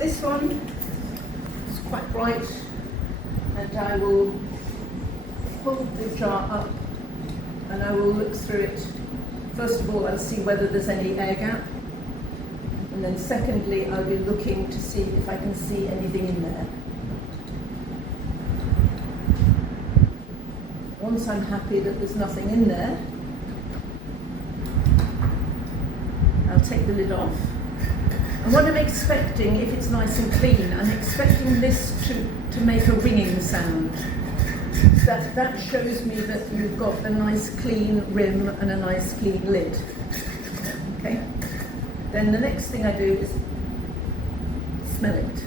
this one is quite bright, and I will hold the jar up and I will look through it. First of all, I'll see whether there's any air gap, and then secondly, I'll be looking to see if I can see anything in there. Once I'm happy that there's nothing in there, I'll take the lid off. And what I'm expecting, if it's nice and clean, I'm expecting this to make a ringing sound. That shows me that you've got a nice clean rim and a nice clean lid. Okay? Then the next thing I do is smell it.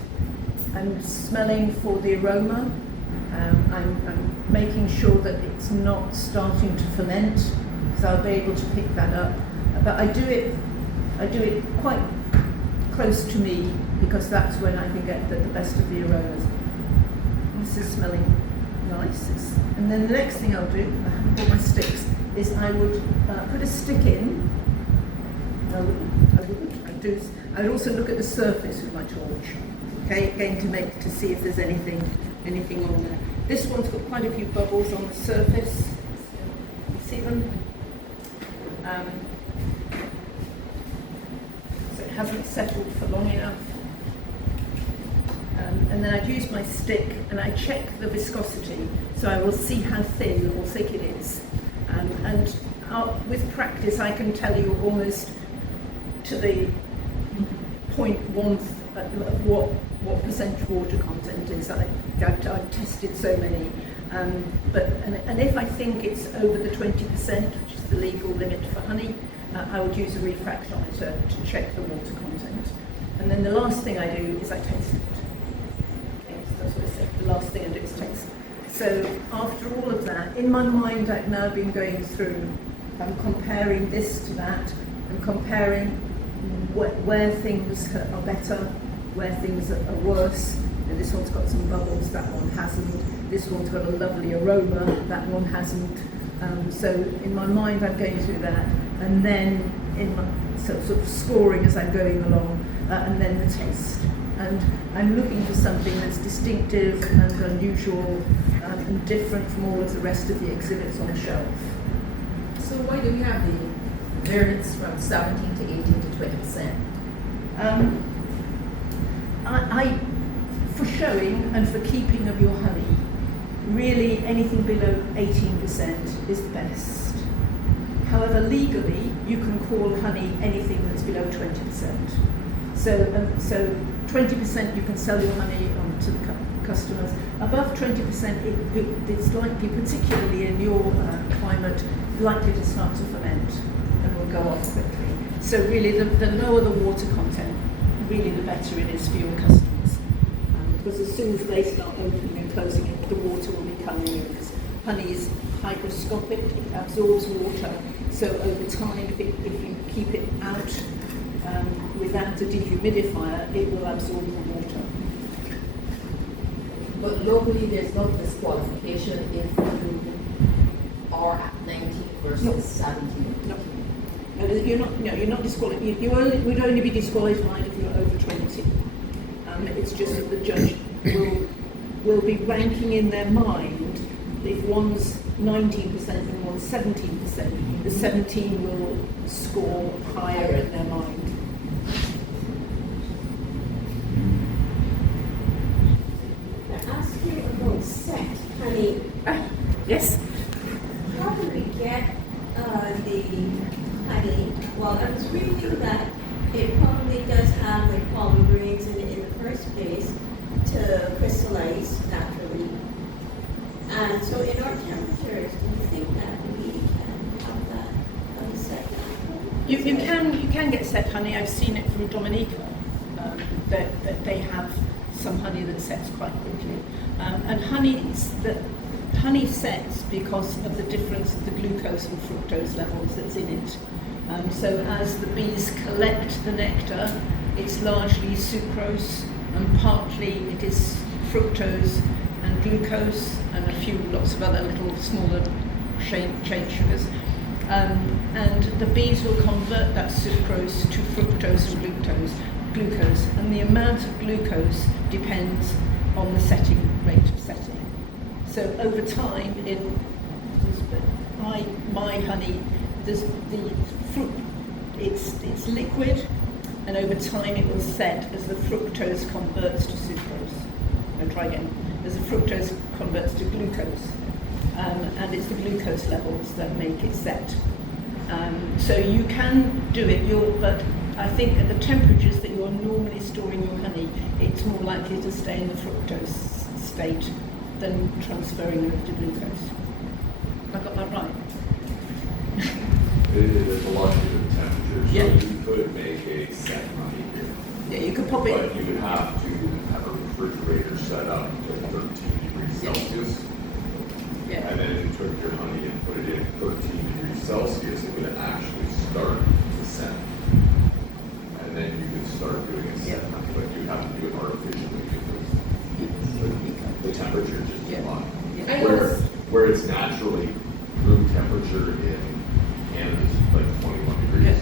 I'm smelling for the aroma. I'm making sure that it's not starting to ferment, because I'll be able to pick that up. But I do it quite close to me, because that's when I can get the best of the aromas. This is smelling nice. And then the next thing I'll do, I haven't got my sticks, is I would put a stick in. I'd also look at the surface with my torch. Okay, again to see if there's anything on there. This one's got quite a few bubbles on the surface. You see them? So it hasn't settled for long enough. And then I'd use my stick and I check the viscosity, so I will see how thin or thick it is. And with practice, I can tell you almost to the 0.1 of what percentage water content is. I've tested so many, and if I think it's over the 20%, which is the legal limit for honey, I would use a refractometer to check the water content. And then the last thing I do is I taste it. Okay, so that's what I said. The last thing I do is taste it. So after all of that, in my mind, I've now been going through. I'm comparing this to that. I'm comparing where things are better, where things are worse. And this one's got some bubbles, that one hasn't. This one's got a lovely aroma, that one hasn't. So in my mind, I'm going through that, and then in my sort of scoring as I'm going along, and then the taste. And I'm looking for something that's distinctive and unusual and different from all of the rest of the exhibits on the shelf. So why do we have the variance from 17 to 18 to 20%? For showing and for keeping of your honey, really anything below 18% is the best. However, legally, you can call honey anything that's below 20%. So 20% you can sell your honey on to the customers. Above 20%, it's likely, particularly in your climate, likely to start to ferment and will go off quickly. So really, the lower the water content, really the better it is for your customers. Because as soon as they start opening and closing it, the water will be coming in. Because honey is hygroscopic, it absorbs water. So over time, if you keep it out without a dehumidifier, it will absorb the water. But locally, there's no disqualification if you are at 19 versus 17. No, you're not disqualified. You would only be disqualified if you're over 20. It's just that the judge will be ranking in their mind. If one's 19% and one's 17%, the 17 will score higher in their mind. I ask you about set honey. Yes? How do we get the honey? Well, I was reading that it probably does have like pollen grains in the first place to crystallize naturally. And so in our temperatures, do you think that we can have that honey set naturally? You can get set honey. I've seen it from Dominica. That they have some honey that sets quite quickly. And honey sets because of the difference of the glucose and fructose levels that's in it. So as the bees collect the nectar, it's largely sucrose, and partly it is fructose and glucose, and lots of other little smaller chain sugars. And the bees will convert that sucrose to fructose and glucose. glucose, and the amount of glucose depends on the rate of setting. So over time, my honey, the fruit, it's liquid, and over time it will set as the fructose converts to sucrose. I'll try again. As the fructose converts to glucose, and it's the glucose levels that make it set. So you can do it, but I think at the temperatures that you're normally storing your honey, it's more likely to stay in the fructose state than transferring over to glucose. Have I got that right? There's a lot of different temperatures, Yeah. so you could make a set honey here. Yeah, you could pop it. But you would have to have a refrigerator set up to 13 degrees Yeah. Celsius. Yeah. And then if you took your honey and put it in 13 degrees Celsius, it would actually start to set. And then you could start doing a set Yeah. honey, but you have to do it artificially because the temperature is just Yeah. too hot. Yeah. Where it's naturally room temperature in Canada is like 21 degrees.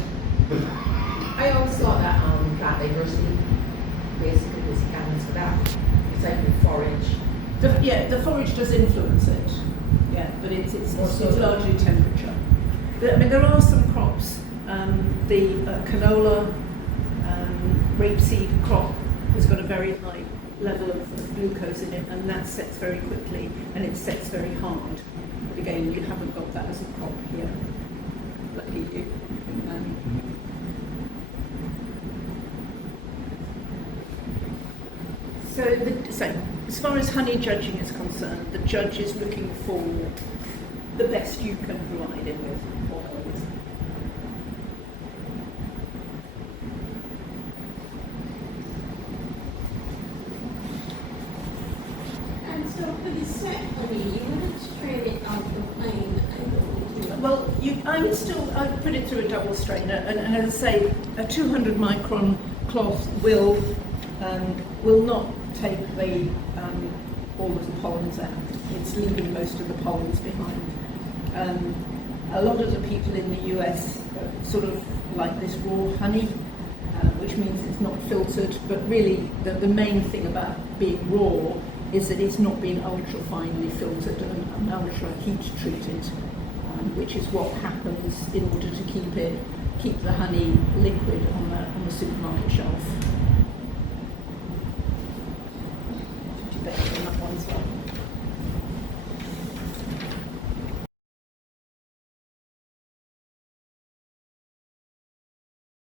I always thought that plant diversity basically was accounts for that. It's like the forage. The forage does influence it. Yeah, but it's More so. largely temperature. But, I mean, there are some crops. The canola, rapeseed crop has got a very high level of glucose in it, and that sets very quickly, and it sets very hard. But again, you haven't got that as a crop here. Lucky you. So as far as honey judging is concerned, the judge is looking for the best you can provide him with or her with. And so for the set honey, you wouldn't strain it out the plane, I don't. Well, I put it through a double strainer, and as I say, a 200 micron cloth will not take all of the pollens out. It's leaving most of the pollens behind. A lot of the people in the US sort of like this raw honey, which means it's not filtered, but really the main thing about being raw is that it's not being ultra finely filtered and ultra heat treated, which is what happens in order to keep the honey liquid on the supermarket shelf.